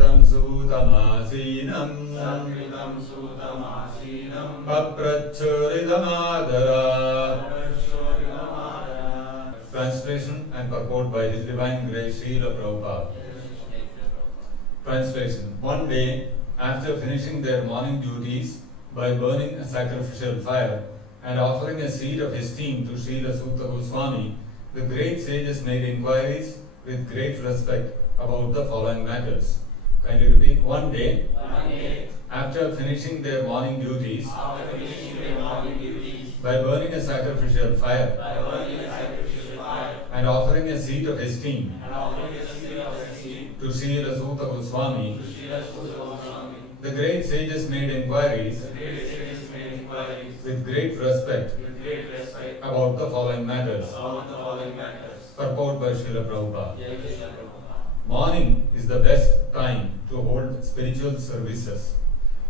Sakritam Sutamasinam Paprachuridamadara. Translation and purport by His Divine Grace Srila Prabhupada. Translation. One day, after finishing their morning duties by burning a sacrificial fire and offering a seed of esteem to Srila Sutta Goswami, the great sages made inquiries with great respect about the following matters. Can you repeat? One day, after finishing their morning duties by burning a sacrificial fire and offering a seed of esteem to Srila Sutta Goswami, the great sages made inquiries with great respect about the following matters. Purport by Srila Prabhupada. Morning is the best time to hold spiritual services.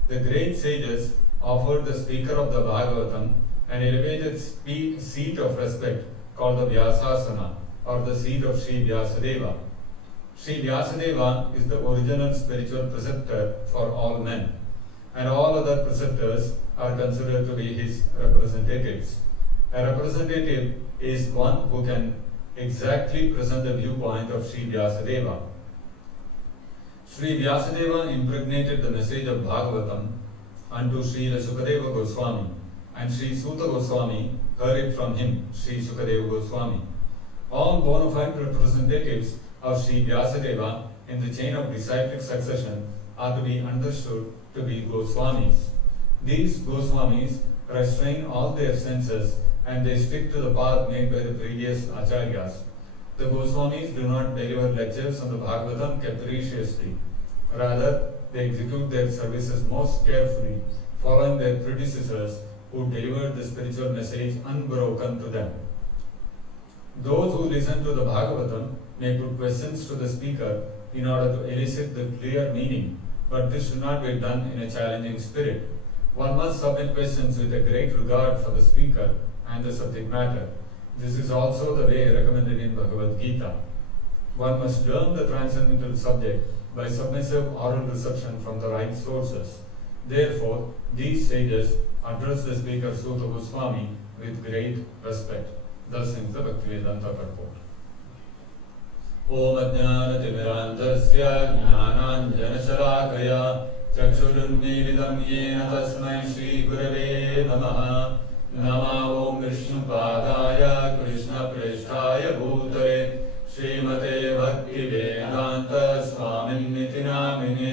The great sages offered the speaker of the Bhagavatam an elevated seat of respect called the Vyasasana, or the seat of Sri Vyasadeva. Sri Vyasadeva is the original spiritual preceptor for all men, and all other preceptors are considered to be his representatives. A representative is one who can exactly present the viewpoint of Sri Vyasadeva. Sri Vyasadeva impregnated the message of Bhagavatam unto Srila Sukadeva Goswami, and Sri Sutta Goswami heard it from him, Sri Sukadeva Goswami. All bona fide representatives of Sri Vyasadeva in the chain of disciplic succession are to be understood to be Goswamis. These Goswamis restrain all their senses and they stick to the path made by the previous Acharyas. The Goswamis do not deliver lectures on the Bhagavatam capriciously. Rather, they execute their services most carefully, following their predecessors who delivered the spiritual message unbroken to them. Those who listen to the Bhagavatam may put questions to the speaker in order to elicit the clear meaning, but this should not be done in a challenging spirit. One must submit questions with a great regard for the speaker and the subject matter. This is also the way recommended in Bhagavad Gita. One must learn the transcendental subject by submissive oral reception from the right sources. Therefore, these sages address the speaker Sutta Goswami with great respect. Thus ends the Bhaktivedanta purport. Om Ajnana-Timirandasya Jnananjana-Shalakaya Chakshurunmilidam Yena Tasmai Shri Gurave Namaha Nama Om Vishnupadaya Krishna Presthaya Bhutale Srimate Bhaktivedanta Swaminiti Namine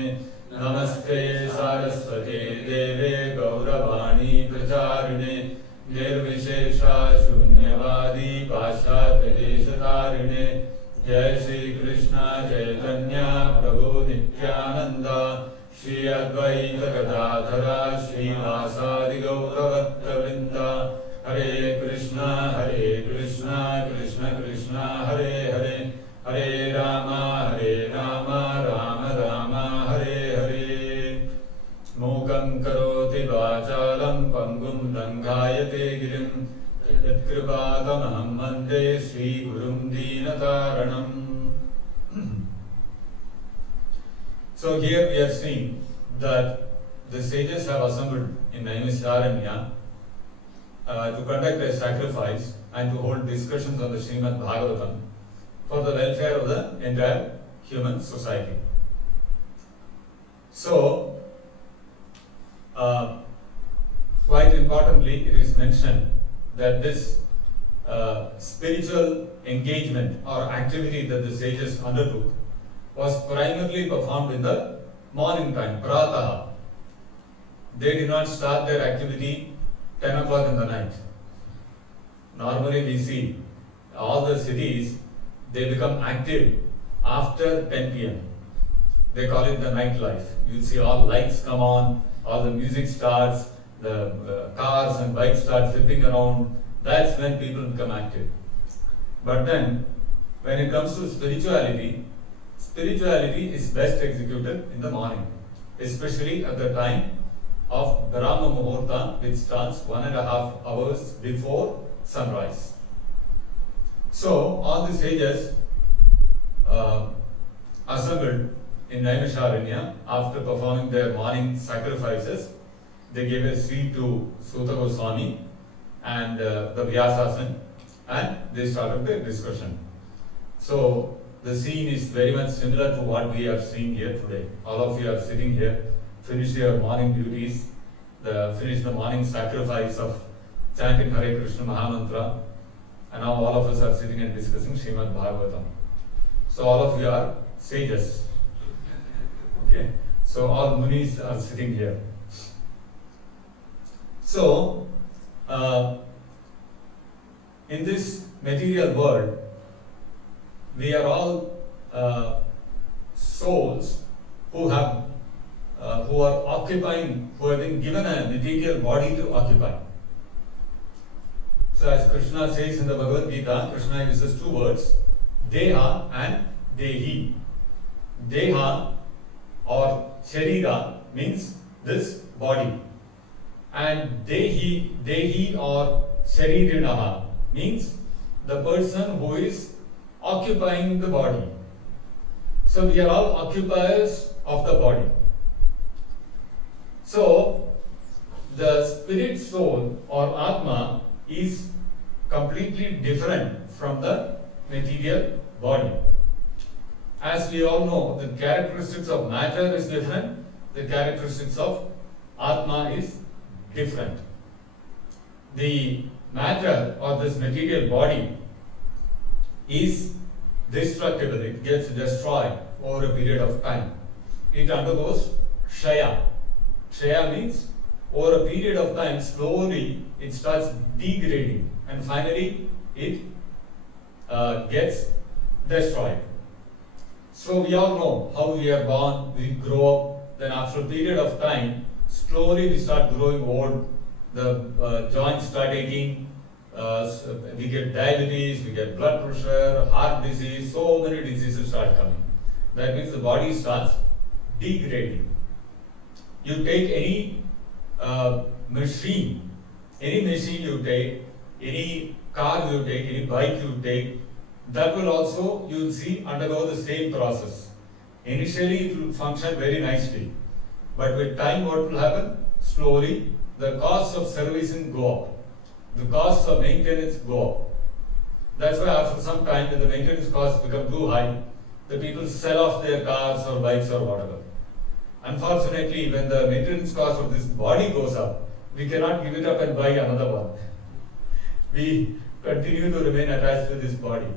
Namaste Saraswate Deve Gauravani Pracharine Nirvishesha Shunyavadi Pashyatya Deshatarine Jai Shri Krishna Chaitanya Prabhu Nityananda Shri Advaita Gadadhara Shri Vasadi Gauravakta Vrinda Hare Krishna Krishna Krishna Hare Hare Hare Rama Rama Rama Hare Hare Mukam Karoti Vachalam Pangum Dangayate Girim Yatkripatamaham Mande Sri Gurum Dinataranam. So here we are seeing that the sages have assembled in Naimisharanya to conduct a sacrifice and to hold discussions on the Srimad Bhagavatam for the welfare of the entire human society. So, quite importantly, it is mentioned that this spiritual engagement or activity that the sages undertook was primarily performed in the morning time, prataha. They did not start their activity 10 o'clock in the night. Normally we see all the cities, they become active after 10 p.m. They call it the nightlife. You see all lights come on, all the music starts, the cars and bikes start zipping around. That's when people become active. But then, when it comes to spirituality, spirituality is best executed in the morning, especially at the time of Brahma Muhurta, which starts 1.5 hours before sunrise. So, all the sages assembled in Naimisharanya, after performing their morning sacrifices, they gave a seat to Suta Goswami and the Vyasasan, and they started the discussion. So the scene is very much similar to what we are seeing here today. All of you are sitting here, finish your morning duties, finish the morning sacrifice of chanting Hare Krishna Mahamantra, and now all of us are sitting and discussing Srimad Bhagavatam. So all of you are sages. Okay, so all munis are sitting here. So, in this material world, we are all souls who are occupying, who have been given a material body to occupy. So as Krishna says in the Bhagavad Gita, Krishna uses two words, Deha and Dehi. Deha or Sharira means this body, and Dehi or Sharirinaha means the person who is occupying the body. So we are all occupiers of the body. So the spirit soul or Atma is completely different from the material body. As we all know, the characteristics of matter is different, the characteristics of Atma is different. The matter or this material body is destructible, it gets destroyed over a period of time. It undergoes Kshaya. Kshaya means over a period of time, slowly it starts degrading and finally it gets destroyed. So we all know how we are born, we grow up, then after a period of time, slowly we start growing old, the joints start aching, we get diabetes, we get blood pressure, heart disease, so many diseases start coming. That means the body starts degrading. You take any machine you take, any car you take, any bike you take, that will also, you will see, undergo the same process. Initially it will function very nicely, but with time what will happen? Slowly the costs of servicing go up, the costs of maintenance go up. That's why after some time, when the maintenance costs become too high, the people sell off their cars or bikes or whatever. Unfortunately, when the maintenance cost of this body goes up, we cannot give it up and buy another one. We continue to remain attached to this body.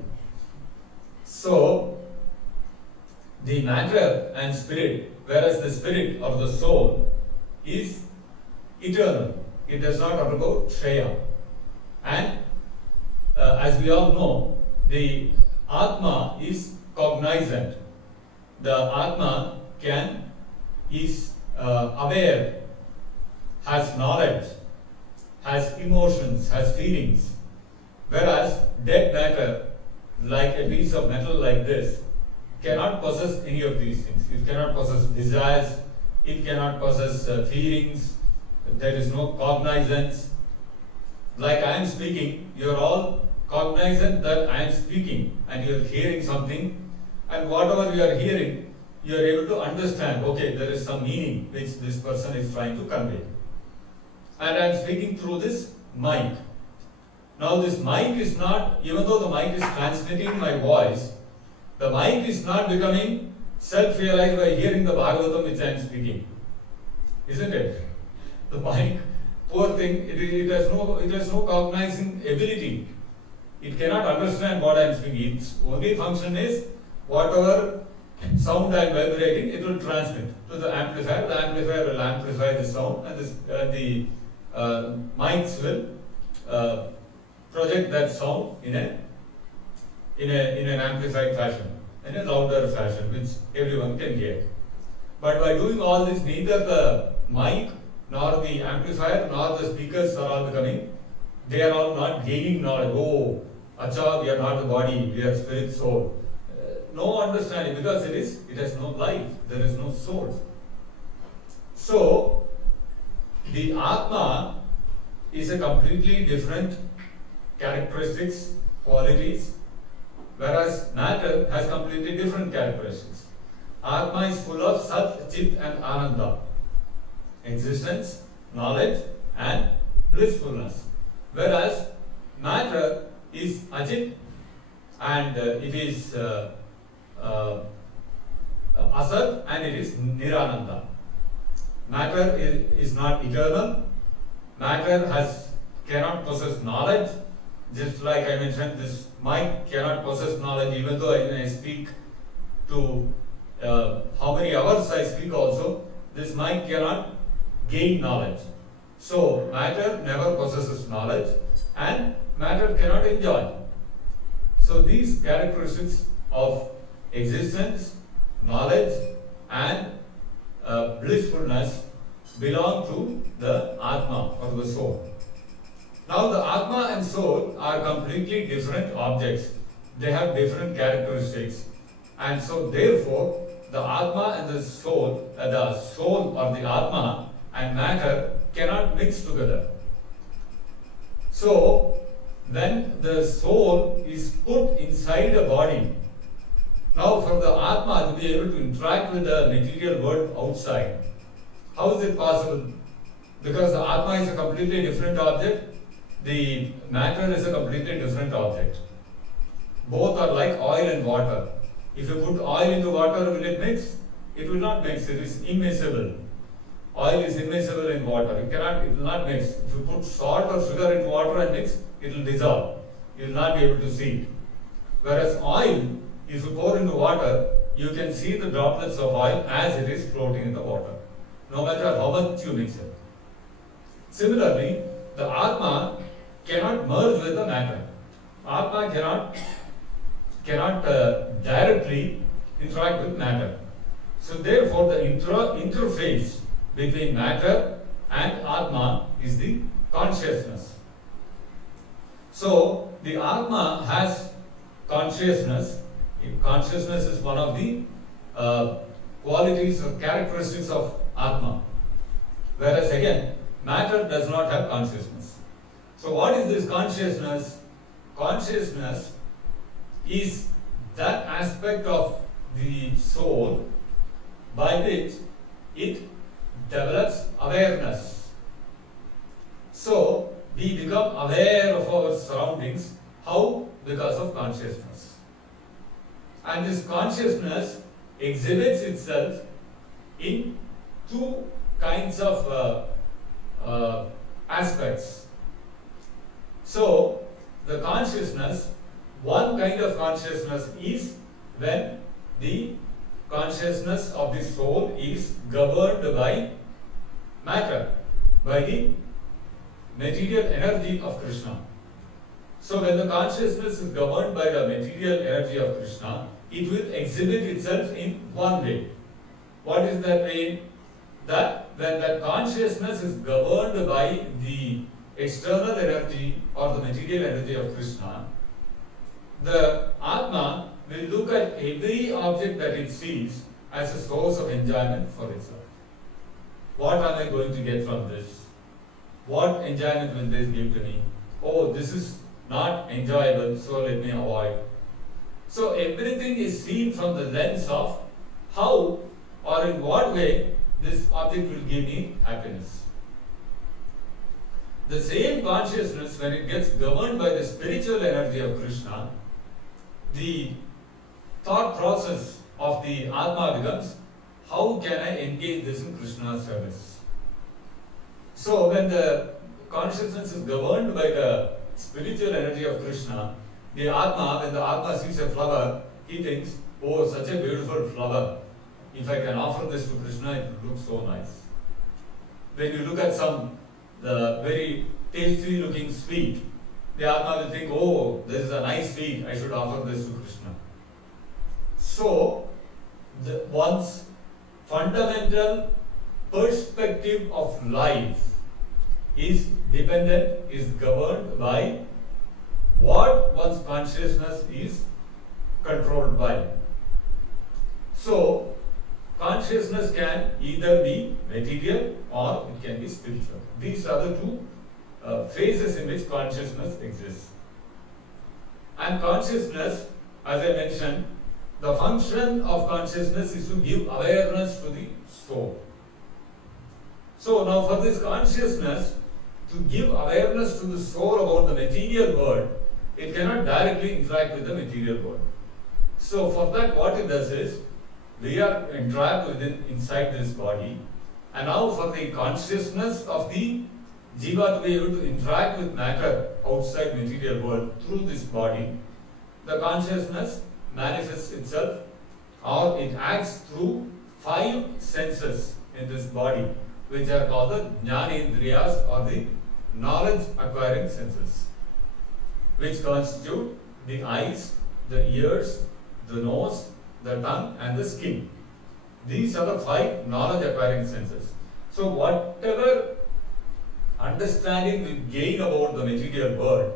So, the matter and spirit, whereas the spirit or the soul is eternal. It does not undergo Kshaya. And as we all know, the Atma is cognizant. The Atma is aware, has knowledge, has emotions, has feelings. Whereas dead matter, like a piece of metal like this, cannot possess any of these things. It cannot possess desires, it cannot possess feelings, there is no cognizance. Like I am speaking, you are all cognizant that I am speaking and you are hearing something, and whatever you are hearing, you are able to understand, okay, there is some meaning which this person is trying to convey. And I am speaking through this mic. Now this mic is not, even though the mic is transmitting my voice, the mic is not becoming self-realized by hearing the Bhagavatam which I am speaking. Isn't it? The mic, poor thing, it has no cognizing ability. It cannot understand what I am speaking. Its only function is whatever sound I am vibrating, it will transmit to the amplifier. The amplifier will amplify the sound, and the mics will project that sound in an amplified fashion, in a louder fashion, which everyone can hear. But by doing all this, neither the mic nor the amplifier nor the speakers are all becoming, they are all not gaining knowledge. Oh, acha, we are not the body, we are spirit, soul. No understanding, because it has no life, there is no soul. So, the Atma is a completely different characteristics, qualities, whereas matter has completely different characteristics. Atma is full of Sat, Chit and Ananda. Existence, knowledge and blissfulness. Whereas matter is Achit and it is Asat and it is Nirananda. Matter is not eternal. Matter cannot possess knowledge. Just like I mentioned, this mic cannot possess knowledge, even though I speak to how many hours I speak also, this mic cannot gain knowledge. So matter never possesses knowledge and matter cannot enjoy. So these characteristics of existence, knowledge and blissfulness belong to the Atma or the soul. Now the Atma and soul are completely different objects. They have different characteristics. And so therefore the Atma and the soul or the Atma and matter cannot mix together. So when the soul is put inside a body, now for the Atma to be able to interact with the material world outside, how is it possible? Because the Atma is a completely different object, the matter is a completely different object. Both are like oil and water. If you put oil into water, will it mix? It will not mix, it is immiscible. Oil is immiscible in water, it will not mix. If you put salt or sugar into water and mix, it will dissolve. You will not be able to see it. Whereas oil, if you pour into water, you can see the droplets of oil as it is floating in the water, no matter how much you mix it. Similarly, the Atma cannot merge with the matter. Atma cannot directly interact with matter. So therefore, the interface between matter and Atma is the consciousness. So the Atma has consciousness. Consciousness is one of the qualities or characteristics of Atma. Whereas again, matter does not have consciousness. So what is this consciousness? Consciousness is that aspect of the soul by which it develops awareness. So we become aware of our surroundings. How? Because of consciousness. And this consciousness exhibits itself in two kinds of aspects. So the consciousness, one kind of consciousness is when the consciousness of the soul is governed by matter, by the material energy of Krishna. So when the consciousness is governed by the material energy of Krishna, it will exhibit itself in one way. What is that way? That when that consciousness is governed by the external energy or the material energy of Krishna, the Atma will look at every object that it sees as a source of enjoyment for itself. What am I going to get from this? What enjoyment will this give to me? Oh, this is not enjoyable, so let me avoid. So everything is seen from the lens of how or in what way this object will give me happiness. The same consciousness, when it gets governed by the spiritual energy of Krishna, the thought process of the Atma becomes, how can I engage this in Krishna's service? So when the consciousness is governed by the spiritual energy of Krishna, the Atma, when the Atma sees a flower, he thinks, oh, such a beautiful flower. If I can offer this to Krishna, it will look so nice. When you look at the very tasty looking sweet, the Atma will think, oh, this is a nice sweet, I should offer this to Krishna. So, one's fundamental perspective of life is governed by what one's consciousness is controlled by. So, consciousness can either be material or it can be spiritual. These are the two phases in which consciousness exists. And consciousness, as I mentioned, the function of consciousness is to give awareness to the soul. So now for this consciousness to give awareness to the soul about the material world, it cannot directly interact with the material world. So for that, what it does is, we are entrapped inside this body, and now for the consciousness of the jiva to be able to interact with matter outside material world through this body, the consciousness manifests itself, or it acts through 5 senses in this body, which are called the jnanendriyas, or the knowledge acquiring senses, which constitute the eyes, the ears, the nose, the tongue, and the skin. These are the 5 knowledge acquiring senses. So whatever understanding we gain about the material world,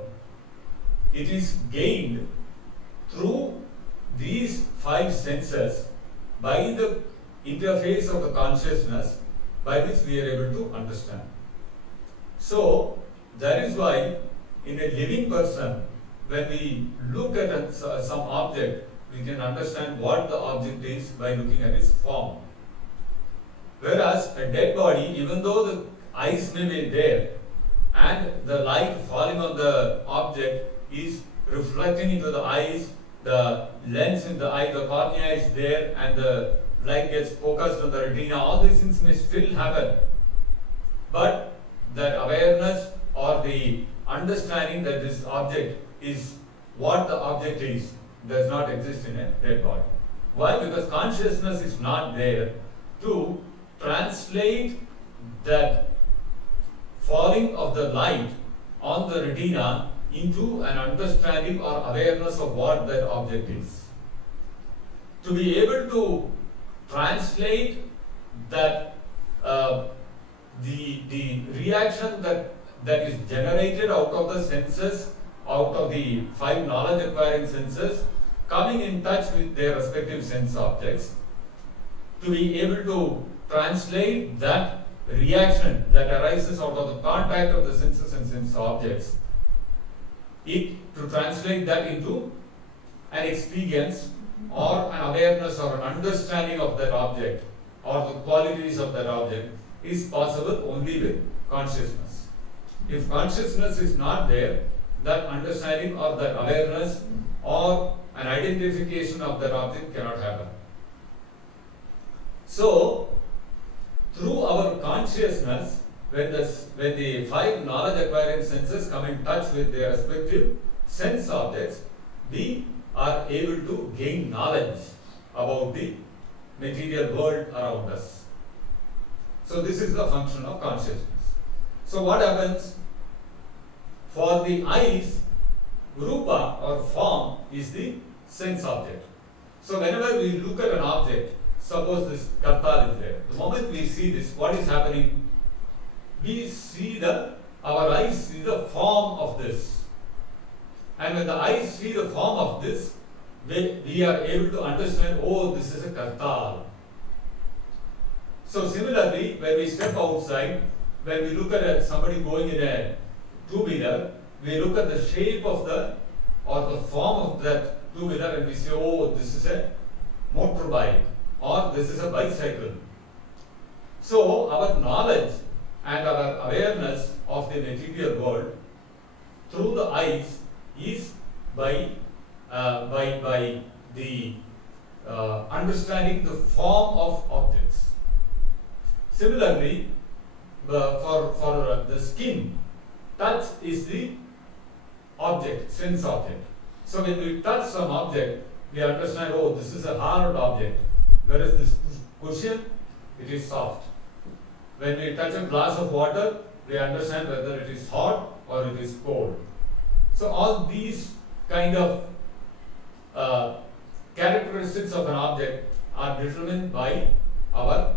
it is gained through these 5 senses by the interface of the consciousness by which we are able to understand. So that is why in a living person, when we look at some object, we can understand what the object is by looking at its form. Whereas a dead body, even though the eyes may be there and the light falling on the object is reflecting into the eyes, the lens in the eye, the cornea is there, and the light gets focused on the retina, all these things may still happen. But that awareness or the understanding that this object is what the object is does not exist in a dead body. Why? Because consciousness is not there to translate that falling of the light on the retina into an understanding or awareness of what that object is. To be able to translate that the reaction that is generated out of the senses, out of the 5 knowledge acquiring senses, coming in touch with their respective sense objects, to be able to translate that reaction that arises out of the contact of the senses and sense objects, to translate that into an experience or an awareness or an understanding of that object or the qualities of that object is possible only with consciousness. If consciousness is not there, that understanding or that awareness or an identification of that object cannot happen. So, through our consciousness, when the 5 knowledge acquiring senses come in touch with their respective sense objects, we are able to gain knowledge about the material world around us. So this is the function of consciousness. So what happens? For the eyes, rupa or form is the sense object. So whenever we look at an object, suppose this kartal is there. The moment we see this, what is happening? We see our eyes see the form of this. And when the eyes see the form of this, we are able to understand, oh, this is a kartal. So similarly, when we step outside, when we look at somebody going in a two-wheeler, we look at the shape of the form of that two-wheeler and we say, oh, this is a motorbike or this is a bicycle. So our knowledge and our awareness of the material world through the eyes is by the understanding the form of objects. Similarly, for the skin, touch is the object, sense object. So when we touch some object, we understand, oh, this is a hard object, whereas this cushion, it is soft. When we touch a glass of water, we understand whether it is hot or it is cold. So all these kind of characteristics of an object are determined by our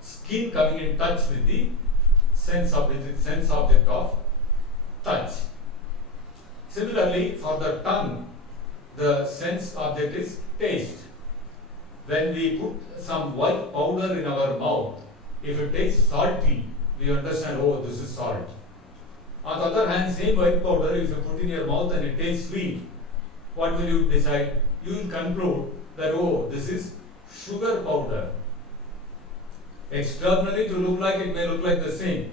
skin coming in touch with the sense object of touch. Similarly, for the tongue, the sense object is taste. When we put some white powder in our mouth, if it tastes salty, we understand, oh, this is salt. On the other hand, same white powder, if you put in your mouth and it tastes sweet, what will you decide? you will conclude that, oh, this is sugar powder. Externally to look like, it may look like the same,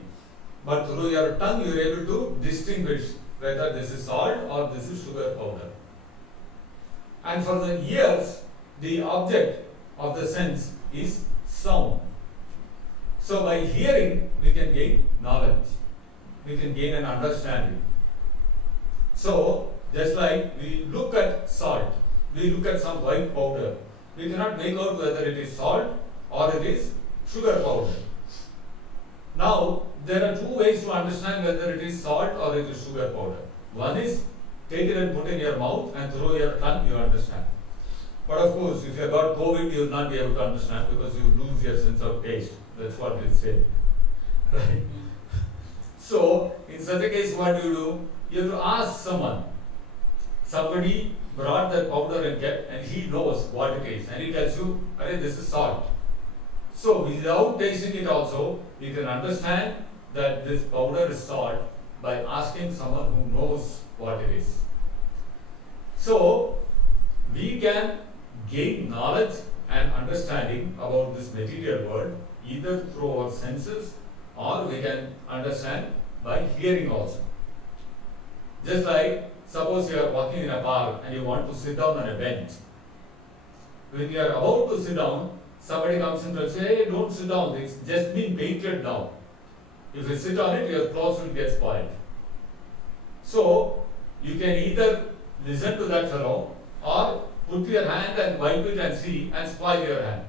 but through your tongue you are able to distinguish whether this is salt or this is sugar powder. And for the ears, the object of the sense is sound. So by hearing, we can gain knowledge, we can gain an understanding. So just like we look at salt, we look at some white powder, we cannot make out whether it is salt or it is sugar powder. Now there are two ways to understand whether it is salt or it is sugar powder. One is take it and put in your mouth, and through your tongue you understand. But of course, if you have got COVID, you will not be able to understand because you lose your sense of taste. That's what they say. Right? So, in such a case, what do? You have to ask someone. Somebody brought that powder and kept, and he knows what it is, and he tells you, "Arey, this is salt." So, without tasting it also, you can understand that this powder is salt by asking someone who knows what it is. So, we can gain knowledge and understanding about this material world either through our senses, or we can understand by hearing also. Just like, suppose you are walking in a park and you want to sit down on a bench. When you are about to sit down, somebody comes in and says, "Hey, don't sit down, it's just been painted now. If you sit on it, your clothes will get spoiled." So, you can either listen to that fellow or put your hand and wipe it and see and spoil your hand.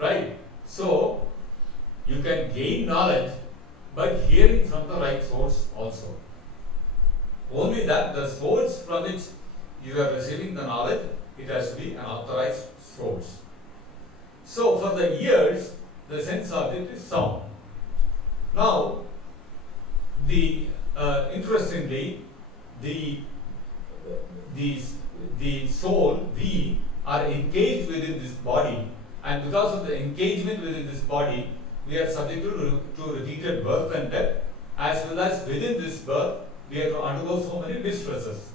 Right? So, you can gain knowledge by hearing from the right source also. Only that the source from which you are receiving the knowledge, it has to be an authorized source. So, for the ears, the sense object is sound. Now, interestingly, the soul, we are engaged within this body, and because of the engagement within this body, we are subject to repeated birth and death, as well as within this birth, we have to undergo so many distresses.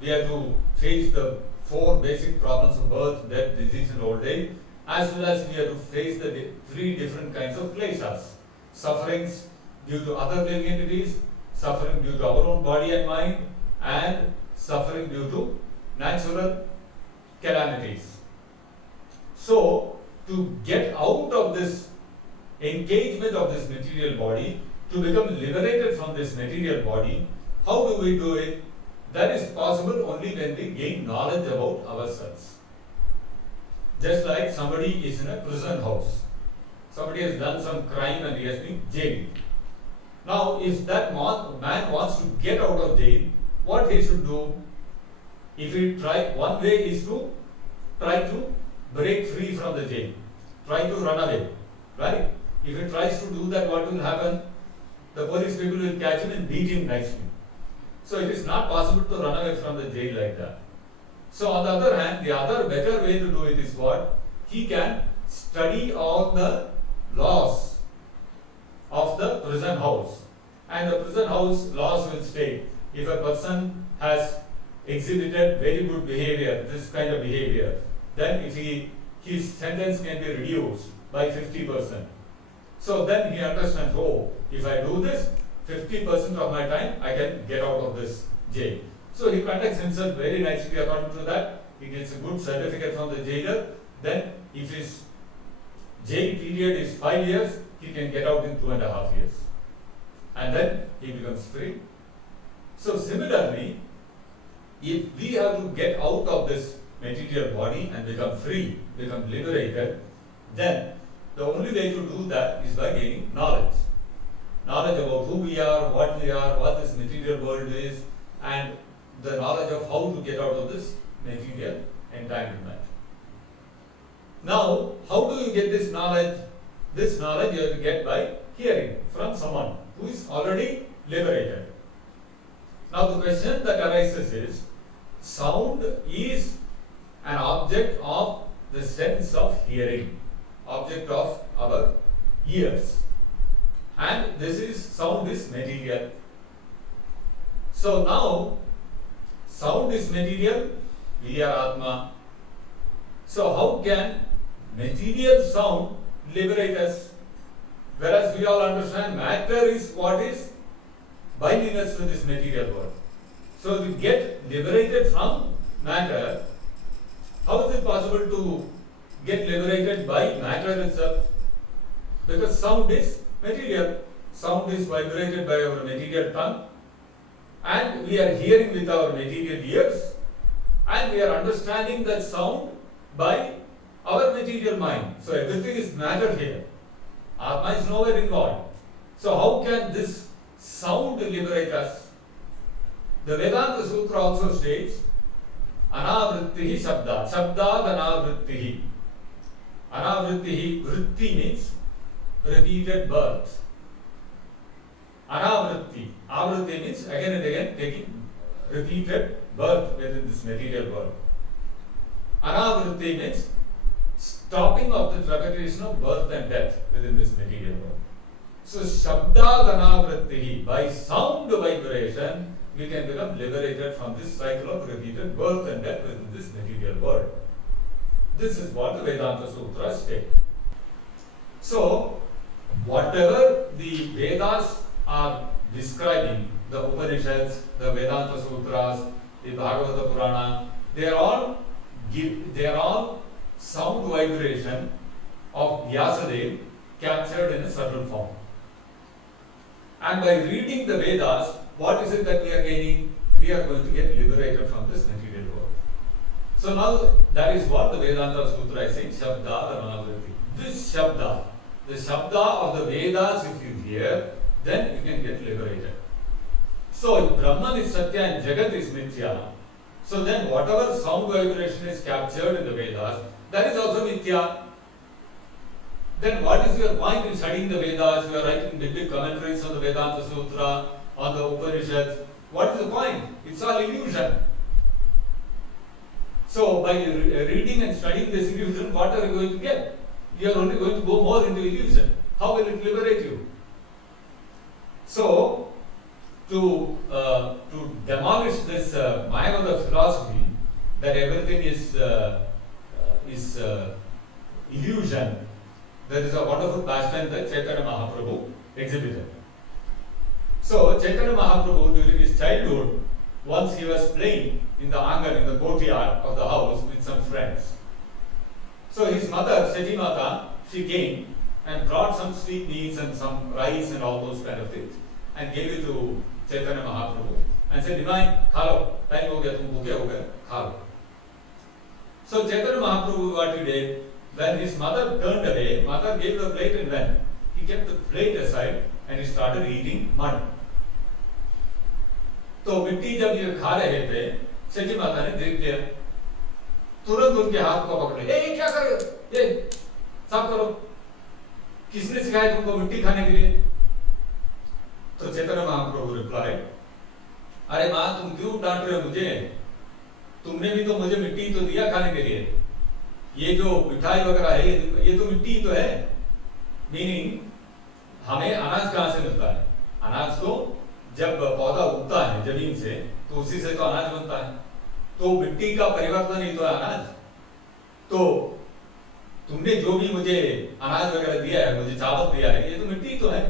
We have to face the 4 basic problems of birth, death, disease, and old age, as well as we have to face the 3 different kinds of kleshas: sufferings due to other living entities, suffering due to our own body and mind, and suffering due to natural calamities. So, to get out of this engagement of this material body, to become liberated from this material body, how do we do it? That is possible only when we gain knowledge about ourselves. Just like somebody is in a prison house. Somebody has done some crime and he has been jailed. Now, if that man wants to get out of jail, what he should do? If he try, one way is to try to break free from the jail, try to run away, right? If he tries to do that, what will happen? The police people will catch him and beat him nicely. So it is not possible to run away from the jail like that. So on the other hand, the other better way to do it is what? He can study all the laws of the prison house. And the prison house laws will state, if a person has exhibited very good behavior, this kind of behavior, then if his sentence can be reduced by 50%. So then he understands, oh, if I do this, 50% of my time I can get out of this jail. So he conducts himself very nicely according to that. He gets a good certificate from the jailer. Then if his jail period is 5 years, he can get out in 2.5 years. And then he becomes free. So similarly, if we have to get out of this material body and become free, become liberated, then the only way to do that is by gaining knowledge. Knowledge about who we are, what this material world is, and the knowledge of how to get out of this material entanglement. Now, how do you get this knowledge? This knowledge you have to get by hearing from someone who is already liberated. Now, the question that arises is, sound is an object of the sense of hearing, object of our ears, and sound is material. So now, sound is material we are Atma. So how can material sound liberate us? Whereas we all understand matter is what is binding us to this material world. So to get liberated from matter, how is it possible to get liberated by matter itself? Because sound is material. Sound is vibrated by our material tongue, and we are hearing with our material ears, and we are understanding that sound by our material mind. So everything is matter here. Atma is nowhere involved. So how can this sound liberate us? The Vedanta Sutra also states, Anavrittihi Shabda. Shabdad Anavrittihi. Anavrittihi, vritti means repeated birth. Anavritti. Avritti means again and again taking repeated birth within this material world. Anavritti means stopping of the repetition of birth and death within this material world. So Shabdad Anavrittihi, by sound vibration, we can become liberated from this cycle of repeated birth and death within this material world. This is what the Vedanta Sutras state. So, whatever the Vedas are describing, the Upanishads, the Vedanta Sutras, the Bhagavata Purana, they are all sound vibration of Vyasadeva captured in a subtle form. And by reading the Vedas, what is it that we are gaining? We are going to get liberated from this material world. So now that is what the Vedanta Sutra is saying, Shabda Anavritti. This Shabda, the Shabda of the Vedas, if you hear, then you can get liberated. So if Brahman is Satya and Jagat is Mithya, so then whatever sound vibration is captured in the Vedas, that is also Mithya. Then what is your point in studying the Vedas? You are writing big commentaries on the Vedanta Sutra, on the Upanishads. What is the point? It's all illusion. So by reading and studying this illusion, what are you going to get? You are only going to go more into illusion. How will it liberate you? So to demolish this Mayavada philosophy that everything is illusion, there is a wonderful pastime that Chaitanya Mahaprabhu exhibited. So Chaitanya Mahaprabhu during his childhood, once he was playing in the angan, in the courtyard of the house with some friends. So his mother, Seti Mata, she came and brought some sweet meats and some rice and all those kind of things and gave it to Chaitanya Mahaprabhu and said, Nimai, khalo, time ho gaya, tum bhuke ho gaya, khalo. So Chaitanya Mahaprabhu, what he did, when his mother turned away, mother gave the plate and went. He kept the plate aside and he started eating mud. तो मिट्टी जब ये खा रहे थे, सची माता ने देख लिया, तुरंत उनके हाथ को पकड़ लिया, ये क्या कर रहे हो? ये साफ करो। किसने सिखाया तुमको मिट्टी खाने के लिए? तो चैतन्य महाप्रभु रिप्लाई, अरे माँ तुम क्यों डांट रहे हो मुझे? तुमने भी तो मुझे मिट्टी तो दिया खाने के लिए। ये जो मिठाई वगैरह है, ये तो मिट्टी तो है। मीनिंग हमें अनाज कहाँ से मिलता है? अनाज तो जब पौधा उगता है जमीन से, तो उसी से तो अनाज बनता है। तो मिट्टी का परिवर्तन ही तो है अनाज। तो तुमने जो भी मुझे अनाज वगैरह दिया है, मुझे चावल दिया है, ये तो मिट्टी तो है।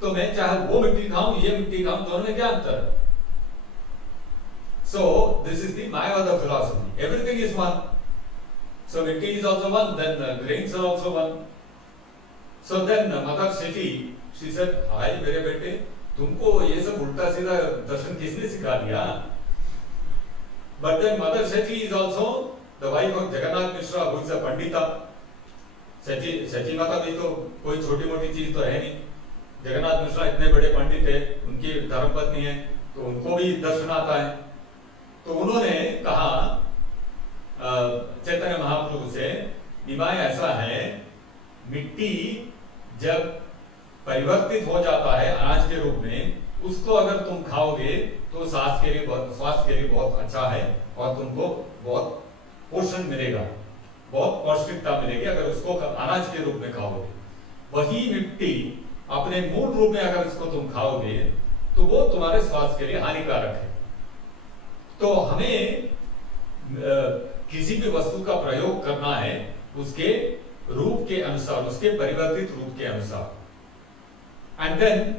तो मैं चाहे वो मिट्टी खाऊं, ये मिट्टी खाऊं, दोनों में क्या अंतर है? So this is the Mayavada philosophy. Everything is one. So mitti is also one, then grains are also one. So then Mother Seti, she said, "Hi, मेरे बेटे, तुमको ये सब उल्टा सीधा दर्शन किसने सिखा दिया?" But then Mother Seti is also the wife of Jagannath Mishra, who is a Pandita. सची माता भी तो कोई छोटी मोटी चीज तो है नहीं। जगन्नाथ मिश्रा इतने बड़े पंडित है, उनकी धर्मपत्नी है, तो उनको भी दर्शन आता है। तो उन्होंने कहा चैतन्य महाप्रभु से, निमाय ऐसा है, मिट्टी जब परिवर्तित हो जाता है अनाज के रूप में, उसको अगर तुम खाओगे तो स्वास्थ्य के लिए बहुत अच्छा है और तुमको बहुत पोषण मिलेगा, बहुत पौष्टिकता मिलेगी अगर उसको अनाज के रूप में खाओगे। वही मिट्टी अपने मूल रूप में अगर इसको तुम खाओगे तो वो तुम्हारे स्वास्थ्य के लिए हानिकारक है। तो हमें किसी भी वस्तु का प्रयोग करना है उसके रूप के अनुसार, उसके परिवर्तित रूप के अनुसार। एंड देन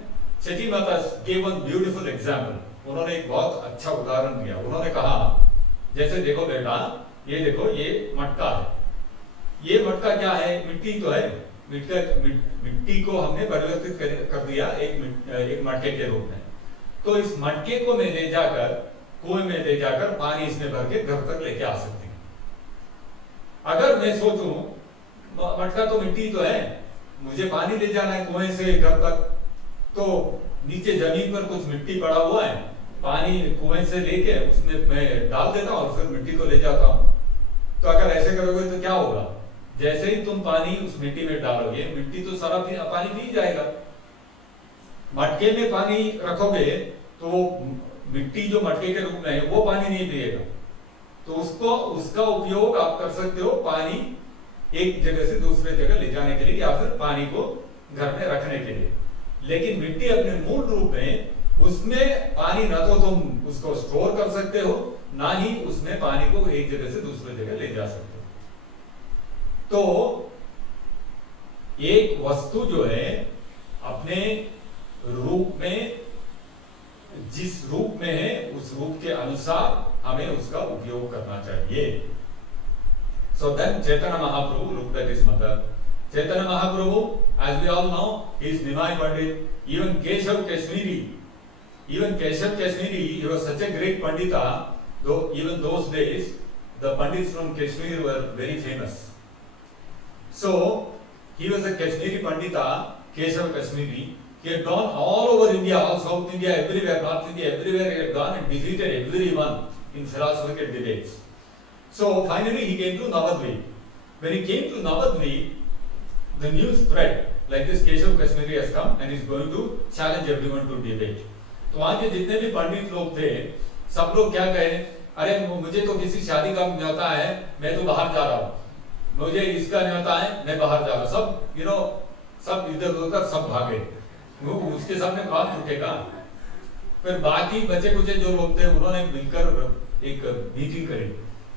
सती माता gave one beautiful example. उन्होंने एक बहुत अच्छा उदाहरण दिया। उन्होंने कहा जैसे देखो बेटा, ये देखो ये मटका है, ये मटका क्या है? मिट्टी तो है, मिट्टी को हमने परिवर्तित कर दिया एक मटके के रूप में। तो इस मटके को मैं ले जाकर कुएं में ले जाकर पानी इसमें भर के घर तक लेके आ सकती हूँ। अगर मैं सोचूं मटका तो मिट्टी तो है, मुझे पानी ले जाना है कुएं से घर तक, तो नीचे जमीन पर कुछ मिट्टी पड़ा हुआ है, पानी कुएं से लेके उसमें मैं डाल देता हूँ और फिर मिट्टी को ले जाता हूँ। तो अगर ऐसे करोगे तो क्या होगा? जैसे ही तुम पानी उस मिट्टी में डालोगे, मिट्टी तो सारा पानी पी जाएगा। मटके में पानी रखोगे तो मिट्टी जो मटके के रूप में है वो पानी नहीं पिएगा। तो उसका उपयोग आप कर सकते हो पानी एक जगह से दूसरे जगह ले जाने के लिए या फिर पानी को घर में रखने के लिए। लेकिन मिट्टी अपने मूल रूप में, उसमें पानी ना तो तुम उसको स्टोर कर सकते हो, ना ही उसमें पानी को एक जगह से दूसरे जगह ले जा सकते हो। तो एक वस्तु जो है अपने रूप में, जिस रूप में है उस रूप के अनुसार हमें उसका उपयोग करना चाहिए। So then Chaitanya Mahaprabhu looked at his mother. Chaitanya Mahaprabhu, as we all know, he is Nimai Pandit. Even Keshav Kashmiri, he was such a great Pandita, though even those days the Pandits from Kashmir were very famous. So he was a Kashmiri Pandita, Keshav Kashmiri. He had gone all over India, all South India, everywhere, North India, everywhere he had gone and defeated everyone in philosophical debates. So finally he came to Navadvip. When he came to Navadvip, the news spread like this: Keshav Kashmiri has come and is going to challenge everyone to debate. तो वहाँ के जितने भी पंडित लोग थे, सब लोग क्या कहे? अरे मुझे तो किसी शादी का न्योता है, मैं तो बाहर जा रहा हूँ, मुझे इसका न्योता है, मैं बाहर जा रहा हूँ। सब सब इधर उधर सब भागे, वो उसके सामने कौन झुकेगा? फिर बाकी बचे कुचे जो लोग थे उन्होंने मिलकर एक मीटिंग करी।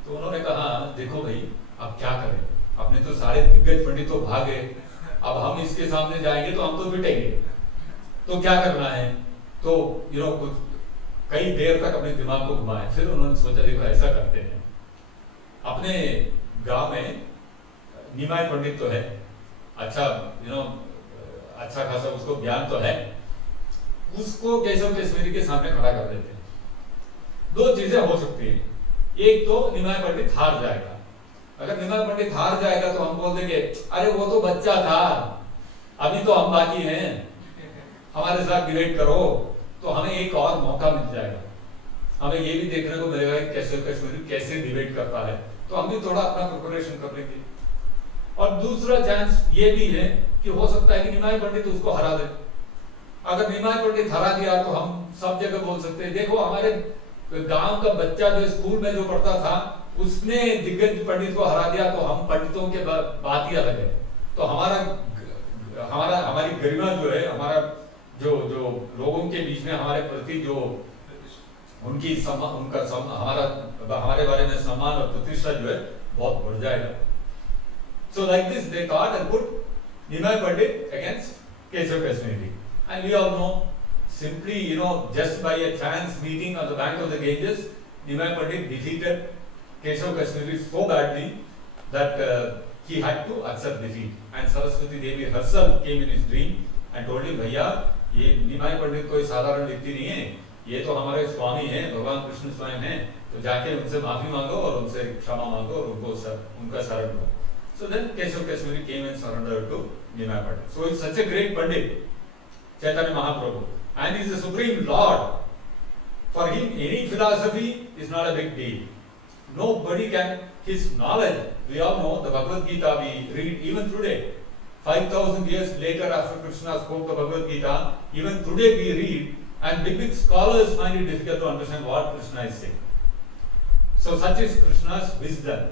तो उन्होंने कहा देखो भाई, अब क्या करें, अपने तो सारे दिग्गज पंडित तो भागे, अब हम इसके सामने जाएंगे तो हम तो पिटेंगे, तो क्या करना है? तो कुछ कई देर तक अपने दिमाग को घुमाए। फिर उन्होंने सोचा देखो ऐसा करते हैं, अपने गांव में निमाय पंडित तो है, अच्छा अच्छा खासा उसको ज्ञान तो है, उसको केशव कश्मीरी के सामने खड़ा कर देते हैं। दो चीजें हो सकती हैं, एक तो निमाय पंडित हार जाएगा। अगर निमाय पंडित हार जाएगा तो हम बोल देंगे अरे वो तो बच्चा था, अभी तो हम बाकी हैं, हमारे साथ डिबेट करो, तो हमें एक और मौका मिल जाएगा। हमें ये भी देखने को मिलेगा कि केशव कश्मीरी कैसे डिबेट करता है, तो हम भी थोड़ा अपना प्रिपरेशन कर लेंगे। और दूसरा चांस ये भी है कि हो सकता है कि निमाय पंडित उसको हरा दे। अगर निमाय पंडित हरा दिया तो हम सब जगह बोल सकते हैं देखो हमारे गांव का बच्चा जो स्कूल में जो पढ़ता था उसने दिग्गज पंडित को हरा दिया, तो हम पंडितों के बात ही अलग है। तो हमारी गरिमा जो है, हमारा जो लोगों के बीच में हमारे प्रति जो उनकी हमारे बारे में सम्मान और प्रतिष्ठा जो है बहुत बढ़ जाएगा। So like this they thought and put Nimai Pandit against Keshav Kashmiri. And we all know, simply just by a chance meeting on the bank of the Ganges, Nimai Pandit defeated Keshav Kashmiri so badly that he had to accept defeat. And Saraswati Devi herself came in his dream and told him, भैया ये निमाय पंडित कोई साधारण व्यक्ति नहीं है, ये तो हमारे स्वामी हैं, भगवान कृष्ण स्वयं हैं, तो जाके उनसे माफी मांगो और उनसे क्षमा मांगो और उनका शरण लो। So then Keshav Kashmiri came and surrendered to Nimai Pandit. So he's such a great Pandit, Chaitanya Mahaprabhu, and he's the supreme Lord. For him, any philosophy is not a big deal. Nobody can. His knowledge, we all know the Bhagavad Gita we read even today. 5,000 years later, after Krishna spoke the Bhagavad Gita, even today we read, and big scholars find it difficult to understand what Krishna is saying. So such is Krishna's wisdom.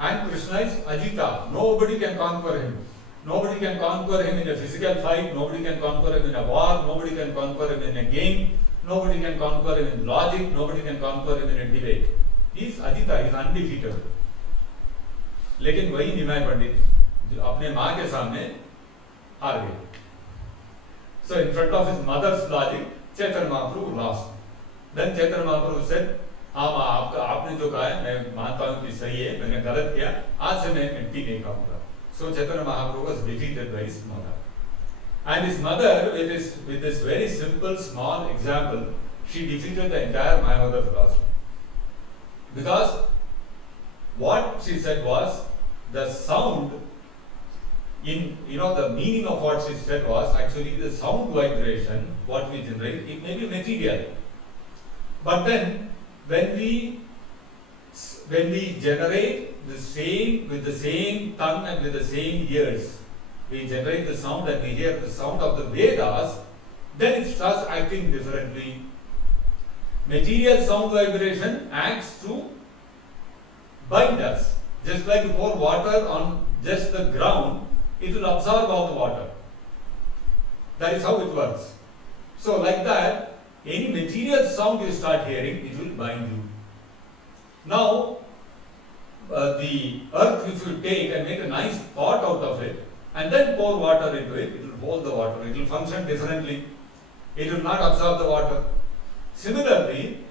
And Krishna is Ajita. Nobody can conquer him. Nobody can conquer him in a physical fight. Nobody can conquer him in a war. Nobody can conquer him in a game. Nobody can conquer him in logic. Nobody can conquer him in a debate. He is Ajita, he is undefeated. लेकिन वही निमाय पंडित अपने माँ के सामने हार गए. So in front of his mother's logic, Chaitanya Mahaprabhu lost. Then Chaitanya Mahaprabhu said, हाँ माँ आपने जो कहा है मैं मानता हूँ कि सही है, मैंने गलत किया, आज से मैं मिट्टी नहीं खाऊंगा. So Chaitanya Mahaprabhu was defeated by his mother. And his mother, with this very simple, small example, she defeated the entire Mayavada philosophy. Because what she said was, the sound, the meaning of what she said was actually the sound vibration, what we generate, it may be material. But then, when we generate the same, with the same tongue and with the same ears, we generate the sound and we hear the sound of the Vedas, then it starts acting differently. Material sound vibration acts to bind us. Just like you pour water on just the ground, it will absorb all the water. That is how it works. So like that, any material sound you start hearing, it will bind you. Now, the earth if you take and make a nice pot out of it, and then pour water into it, it will hold the water, it will function differently. It will not absorb the water. Similarly,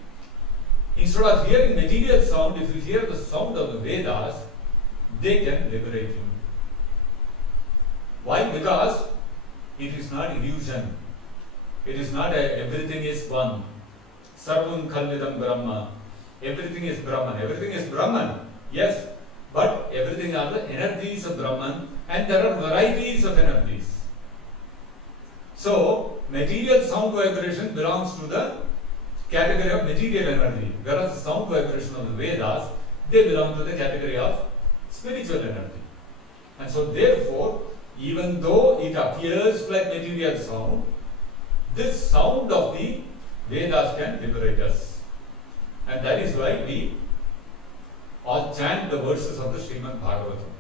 instead of hearing material sound, if you hear the sound of the Vedas, they can liberate you. Why? Because it is not illusion. It is not everything is one. Sarvam Khalvidam Brahma. Everything is Brahman. Everything is Brahman. Yes, but everything are the energies of Brahman, and there are varieties of energies. So, material sound vibration belongs to the category of material energy, whereas the sound vibration of the Vedas, they belong to the category of spiritual energy. And so therefore, even though it appears like material sound, this sound of the Vedas can liberate us. And that is why we all chant the verses of the Srimad Bhagavatam.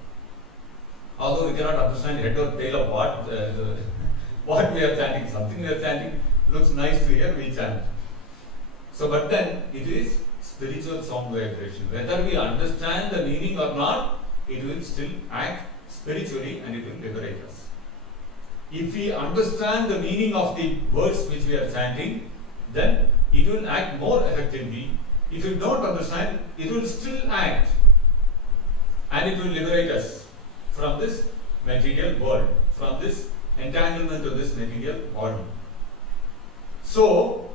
Although we cannot understand head or tail of what we are chanting, something we are chanting looks nice to hear, we chant. So, but then it is spiritual sound vibration. Whether we understand the meaning or not, it will still act spiritually and it will liberate us. If we understand the meaning of the words which we are chanting, then it will act more effectively. If you don't understand, it will still act and it will liberate us from this material world, from this entanglement of this material body. So,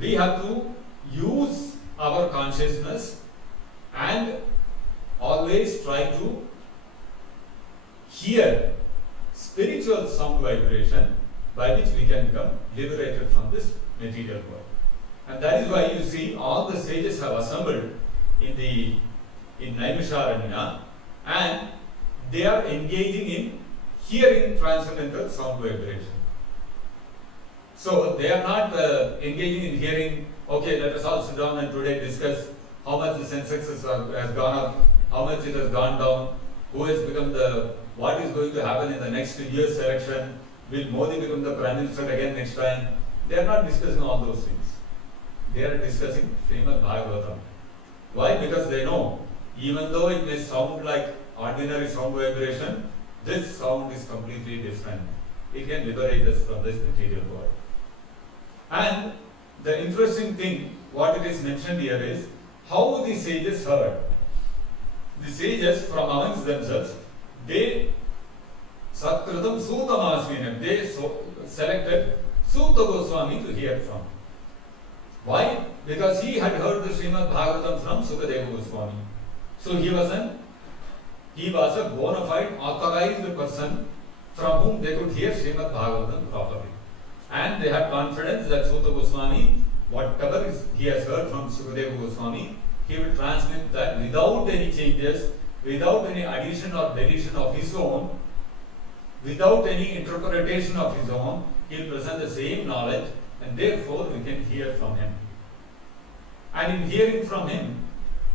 we have to use our consciousness and always try to hear spiritual sound vibration by which we can become liberated from this material world. And that is why you see all the sages have assembled in Naimisharanya, and they are engaging in hearing transcendental sound vibration. So they are not engaging in hearing, okay, let us all sit down and today discuss how much the Sensex has gone up, how much it has gone down, who has become what is going to happen in the next year's election, will Modi become the Prime Minister again next time. They are not discussing all those things. They are discussing Srimad Bhagavatam. Why? Because they know, even though it may sound like ordinary sound vibration, this sound is completely different. It can liberate us from this material world. And the interesting thing, what it is mentioned here is, how the sages heard. The sages from amongst themselves, they Satkritam Sutamasvinam, they selected Suta Goswami to hear from. Why? Because he had heard the Srimad Bhagavatam from Sukadeva Goswami. So he was a bona fide authorized person from whom they could hear Srimad Bhagavatam properly. And they had confidence that Suta Goswami, whatever he has heard from Sukadeva Goswami, he will transmit that without any changes, without any addition or deletion of his own, without any interpretation of his own. He will present the same knowledge, and therefore we can hear from him. And in hearing from him,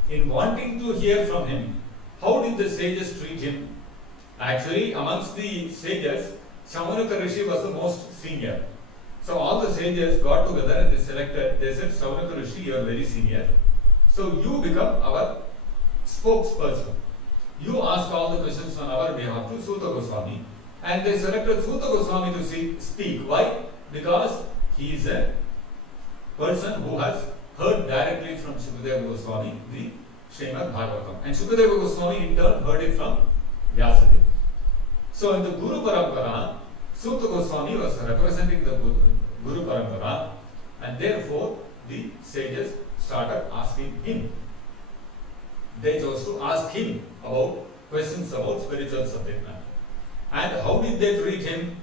in wanting to hear from him, how did the sages treat him? Actually, amongst the sages, Shaunaka Rishi was the most senior. So all the sages got together and they said, Shaunaka Rishi, you are very senior. So you become our spokesperson. You ask all the questions on our behalf to Suta Goswami, and they selected Suta Goswami to speak. Why? Because he is a person who has heard directly from Shukadeva Goswami the Srimad Bhagavatam, and Shukadeva Goswami in turn heard it from Vyasadeva. So in the Guru Parampara, Suta Goswami was representing the Guru Parampara, and therefore the sages started asking him. They chose to ask him about questions about spiritual subject matter. And how did they treat him?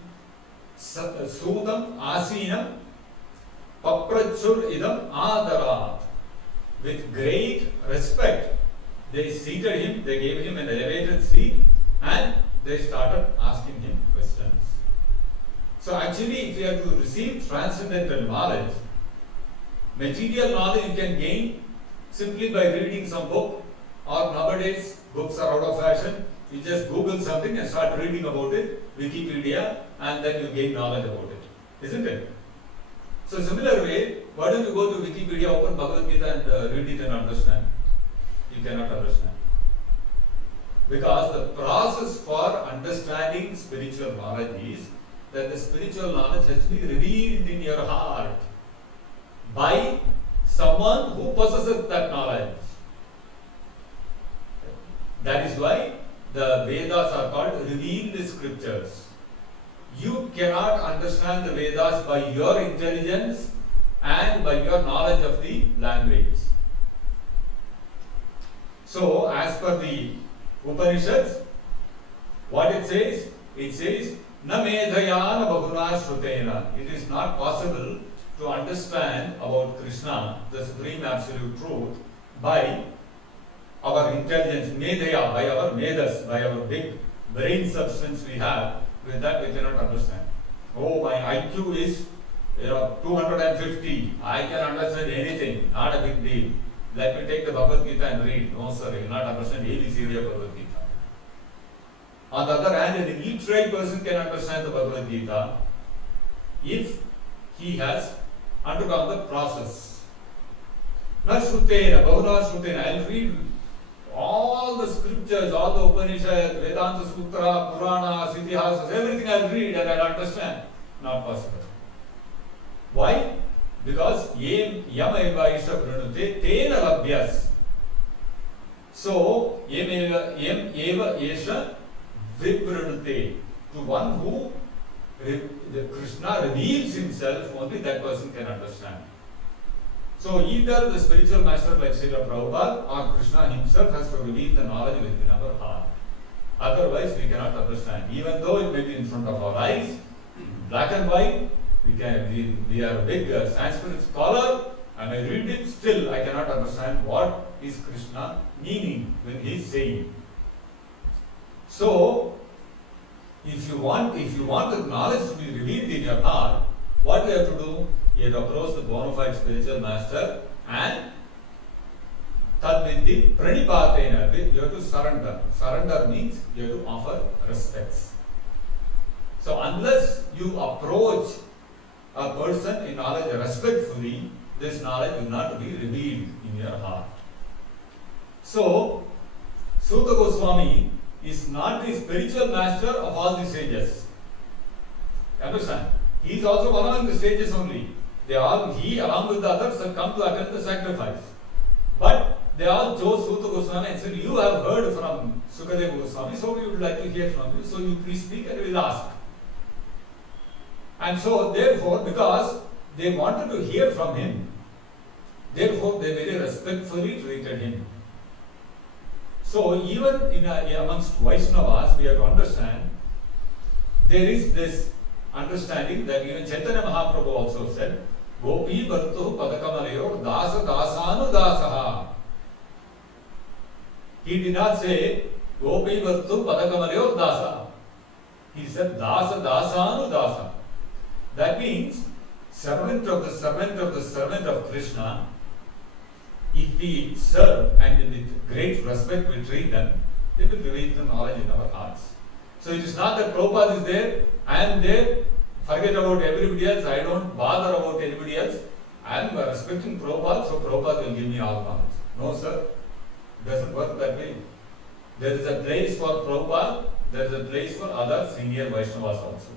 Sudam Asinam Paprachur Idam Adarat. With great respect, they seated him, they gave him an elevated seat, and they started asking him questions. So actually, if you have to receive transcendental knowledge, material knowledge you can gain simply by reading some book, or nowadays books are out of fashion. You just Google something and start reading about it, Wikipedia, and then you gain knowledge about it, isn't it? So similar way, why don't you go to Wikipedia, open Bhagavad Gita and read it and understand? You cannot understand. Because the process for understanding spiritual knowledge is that the spiritual knowledge has to be revealed in your heart by someone who possesses that knowledge. That is why the Vedas are called revealed scriptures. You cannot understand the Vedas by your intelligence and by your knowledge of the language. So, as per the Upanishads, what it says, Na medhayana bahuna shrutena. It is not possible to understand about Krishna, the supreme absolute truth, by our intelligence, medhaya, by our medas, by our big brain substance we have. With that we cannot understand. Oh, my IQ is 250. I can understand anything. Not a big deal. Let me take the Bhagavad Gita and read. No sir, you will not understand ABCD of Bhagavad Gita. On the other hand, an illiterate person can understand the Bhagavad Gita if he has undergone the process. Na Shrutena, Bahuna Shrutena. I will read all the scriptures, all the Upanishads, Vedanta Sutra, Puranas, Itihasas, everything I will read and I will understand. Not possible. Why? Because yama eva isha pranute tena labhyas. So, yam eva isha vipranute. To one who the Krishna reveals himself, only that person can understand. So either the spiritual master like Srila Prabhupada or Krishna himself has to reveal the knowledge within our heart. Otherwise we cannot understand. Even though it may be in front of our eyes, black and white, we are a big Sanskrit scholar, and I read it, still I cannot understand what is Krishna meaning when he is saying. So if you want the knowledge to be revealed in your heart, what you have to do? You have to approach the bona fide spiritual master and tadvidhi pranipatena. You have to surrender. Surrender means you have to offer respects. So unless you approach a person in knowledge respectfully, this knowledge will not be revealed in your heart. So Suta Goswami is not the spiritual master of all the sages. Understand? He is also one among the sages only. He along with the others have come to attend the sacrifice. But they all chose Suta Goswami and said, you have heard from Sukadeva Goswami, so we would like to hear from you. So you please speak and we will ask. And so therefore, because they wanted to hear from him, therefore they very respectfully treated him. So even amongst Vaishnavas, we have to understand, there is this understanding that even Chaitanya Mahaprabhu also said, Gopi Bhartu Padakamalayur Dasa Dasanu Dasaha. He did not say Gopi Bhartu Padakamalayur Dasa. He said Dasa Dasanu Dasa. That means servant of the servant of Krishna. If we serve and with great respect we treat them, they will reveal the knowledge in our hearts. So it is not that Prabhupada is there, I am there, forget about everybody else, I don't bother about anybody else. I am respecting Prabhupada, so Prabhupada will give me all knowledge. No, sir. Doesn't work that way. There is a place for Prabhupada, there is a place for other senior Vaishnavas also.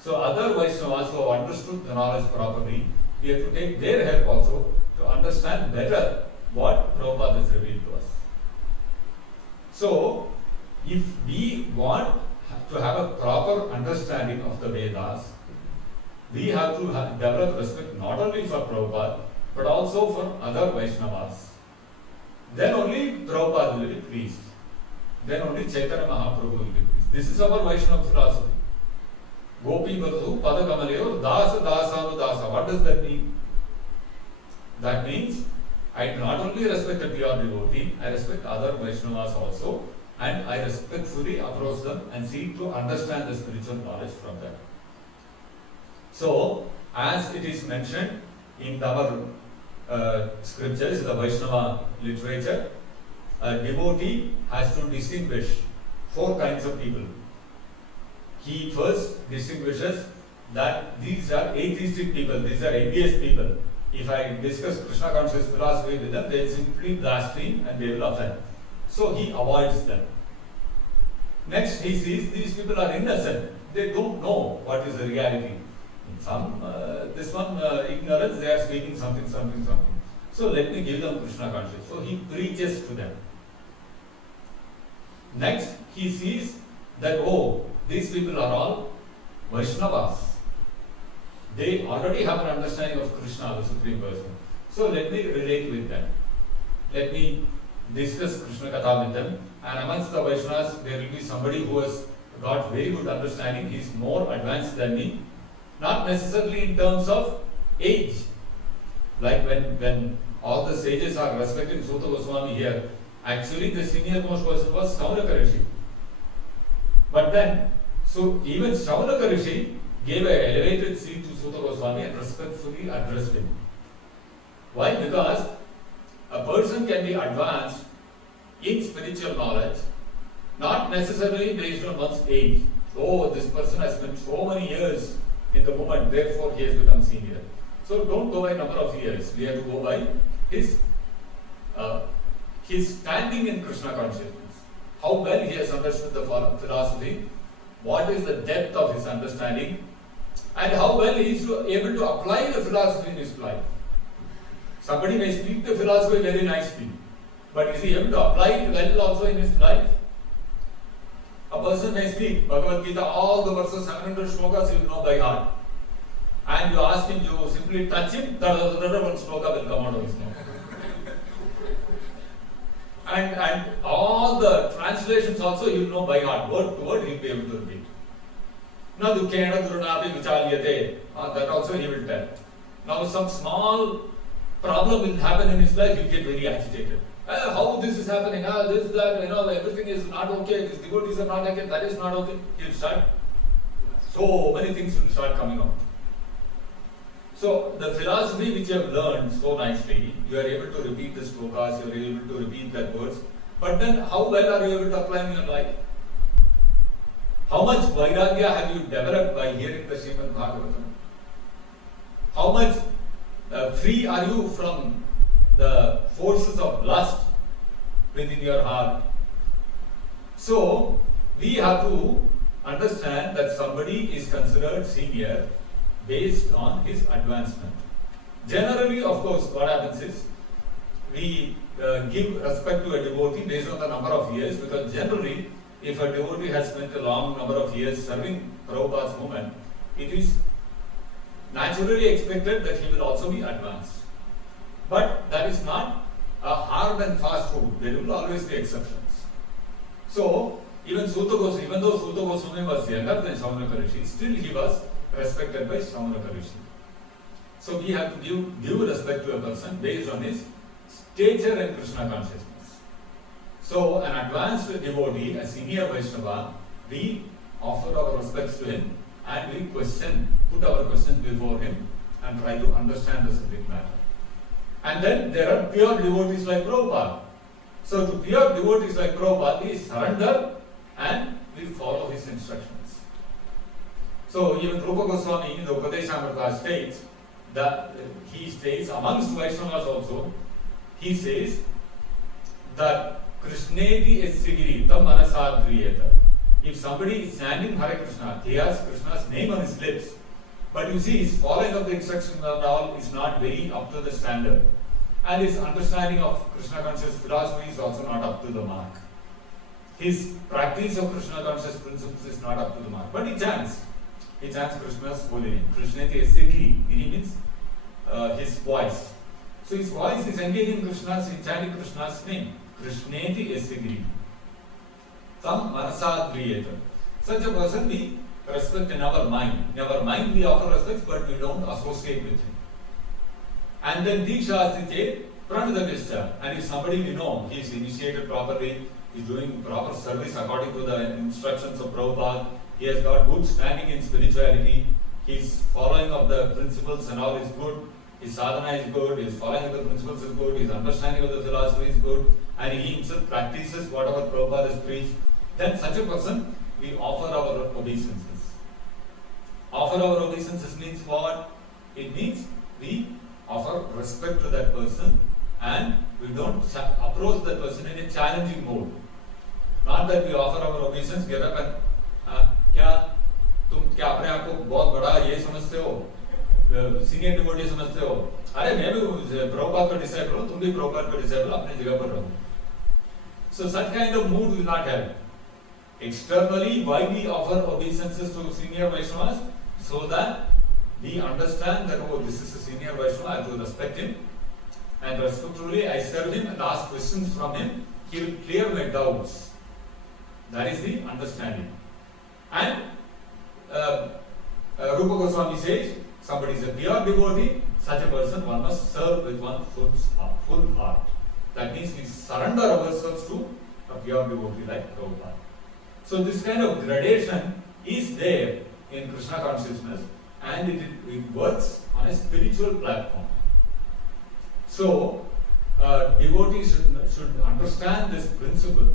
So other Vaishnavas who have understood the knowledge properly, we have to take their help also to understand better what Prabhupada has revealed to us. So, if we want to have a proper understanding of the Vedas, we have to develop respect not only for Prabhupada, but also for other Vaishnavas. Then only Prabhupada will be pleased. Then only Chaitanya Mahaprabhu will be pleased. This is our Vaishnava philosophy. Gopi Batu Padakamaleo Dasa Dasanu Dasa. What does that mean? That means I not only respect a pure devotee, I respect other Vaishnavas also, and I respectfully approach them and seek to understand the spiritual knowledge from them. So, as it is mentioned in our scriptures, the Vaishnava literature, a devotee has to distinguish 4 kinds of people. He first distinguishes that these are atheistic people, these are envious people. If I discuss Krishna conscious philosophy with them, they will simply blaspheme and they will offend. So he avoids them. Next, he sees these people are innocent. They don't know what is the reality. In some, ignorance, they are speaking something. So let me give them Krishna consciousness. So he preaches to them. Next, he sees that, these people are all Vaishnavas. They already have an understanding of Krishna, the Supreme Person. So let me relate with them. Let me discuss Krishna Katha with them. And amongst the Vaishnavas, there will be somebody who has got very good understanding. He is more advanced than me. Not necessarily in terms of age. Like when all the sages are respecting Suta Goswami here, actually the senior most person was Shaunaka Rishi. But then, so even Shaunaka Rishi gave an elevated seat to Suta Goswami and respectfully addressed him. Why? Because a person can be advanced in spiritual knowledge, not necessarily based on one's age. This person has spent so many years in the movement, therefore he has become senior. So don't go by number of years. We have to go by his standing in Krishna consciousness. How well he has understood the philosophy, what is the depth of his understanding, and how well he is able to apply the philosophy in his life. Somebody may speak the philosophy very nicely, but is he able to apply it well also in his life? A person may speak Bhagavad Gita, all the verses, 700 shlokas he will know by heart. And you ask him, you simply touch him, one shloka will come out of his mouth. And all the translations also he will know by heart. Word to word he will be able to repeat. Now, Dukkena Gurunapi Vichalyate, that also he will tell. Now, some small problem will happen in his life, he will get very agitated. How this is happening, this, that, everything is not okay, these devotees are not okay, that is not okay. He will start, so many things will start coming out. So, the philosophy which you have learned so nicely, you are able to repeat the shlokas, you are able to repeat that words, but then how well are you able to apply in your life? How much vairagya have you developed by hearing the Srimad Bhagavatam? How much free are you from the forces of lust within your heart? So, we have to understand that somebody is considered senior based on his advancement. Generally, of course, what happens is, we give respect to a devotee based on the number of years, because generally, if a devotee has spent a long number of years serving Prabhupada's movement, it is naturally expected that he will also be advanced. But that is not a hard and fast rule. There will always be exceptions. So, even though Suta Goswami was younger than Shaunaka Rishi, still he was respected by Shaunaka Rishi. So, we have to give respect to a person based on his stature and Krishna consciousness. So, an advanced devotee, a senior Vaishnava, we offer our respects to him and we put our questions before him and try to understand the subject matter. And then there are pure devotees like Prabhupada. So to pure devotees like Prabhupada, we surrender and we follow his instructions. So even Rupa Goswami in the Upadeshamrita states that he states amongst Vaishnavas also, he says that Krishneti Esigiri tam manasadriyeta. If somebody is chanting Hare Krishna, he has Krishna's name on his lips, but you see his following of the instructions and all is not very up to the standard, and his understanding of Krishna conscious philosophy is also not up to the mark. His practice of Krishna conscious principles is not up to the mark, but he chants Krishna's holy name. Krishneti Esigiri, Giri means his voice. So his voice is engaging Krishna's, chanting Krishna's name. Krishneti Esigiri. Tam manasadriyeta. Such a person we respect in our mind. In our mind we offer respect, but we don't associate with him. And then Diksha Asthite Pranadavischa. And if somebody we know, he is initiated properly, he is doing proper service according to the instructions of Prabhupada, he has got good standing in spirituality, his following of the principles and all is good, his sadhana is good, his following of the principles is good, his understanding of the philosophy is good, and he himself practices whatever Prabhupada has preached, then such a person, we offer our obeisances. Offer our obeisances means what? It means we offer respect to that person and we don't approach that person in a challenging mode. Not that we offer our obeisance, get up and क्या तुम क्या अपने आप को बहुत बड़ा ये समझते हो, सीनियर डिवोटी समझते हो, अरे मैं भी प्रभुपाद का डिसाइपल हूँ, तुम भी प्रभुपाद का डिसाइपल अपनी जगह पर रहो. So such kind of mood will not help. Externally, why we offer obeisances to senior Vaishnavas? So that we understand that, oh, this is a senior Vaishnava, I have to respect him, and respectfully I serve him and ask questions from him, he will clear my doubts. That is the understanding. And Rupa Goswami says, somebody is a pure devotee, such a person one must serve with one full heart. That means we surrender ourselves to a pure devotee like Prabhupada. So this kind of gradation is there in Krishna consciousness and it works on a spiritual platform. So devotees should understand this principle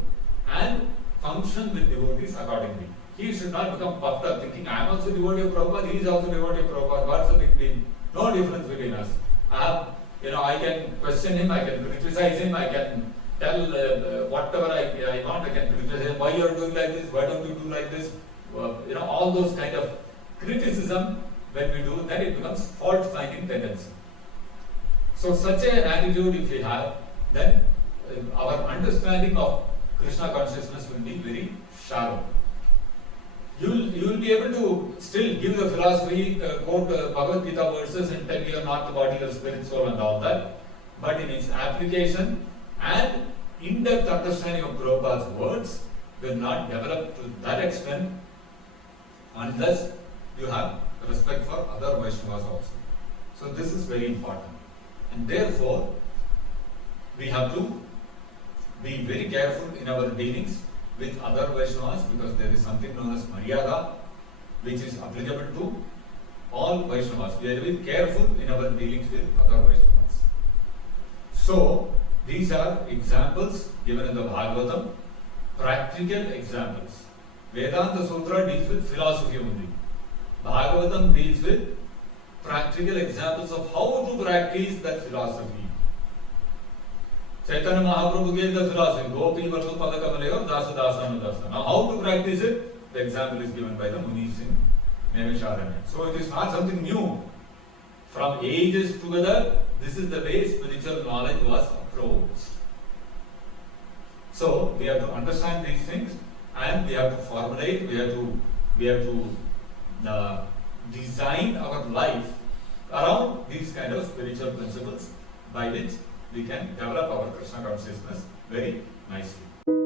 and function with devotees accordingly. He should not become puffed up thinking, I am also devotee of Prabhupada, he is also devotee of Prabhupada. What's the big deal? No difference between us. I can question him, I can criticize him, I can tell whatever I want, I can criticize him. Why you are doing like this? Why don't you do like this? All those kind of criticism, when we do, then it becomes fault-finding tendency. So such an attitude if we have, then our understanding of Krishna consciousness will be very shallow. You will be able to still give the philosophy, quote Bhagavad Gita verses and tell you are not the body, your spirit, soul and all that. But in its application and in-depth understanding of Prabhupada's words will not develop to that extent unless you have respect for other Vaishnavas also. So this is very important. And therefore, we have to be very careful in our dealings with other Vaishnavas because there is something known as Maryada which is applicable to all Vaishnavas. We are very careful in our dealings with other Vaishnavas. So, these are examples given in the Bhagavatam, practical examples. Vedanta Sutra deals with philosophy only. Bhagavatam deals with practical examples of how to practice that philosophy. Chaitanya Mahaprabhu gave the philosophy, Gopi Vartu Padakamalayam Dasa Dasa Dasa. Now how to practice it? The example is given by the Munis in Naimisharanya. So it is not something new. From ages together, this is the way spiritual knowledge was approached. So we have to understand these things and we have to formulate, we have to design our life around these kind of spiritual principles by which we can develop our Krishna consciousness very nicely.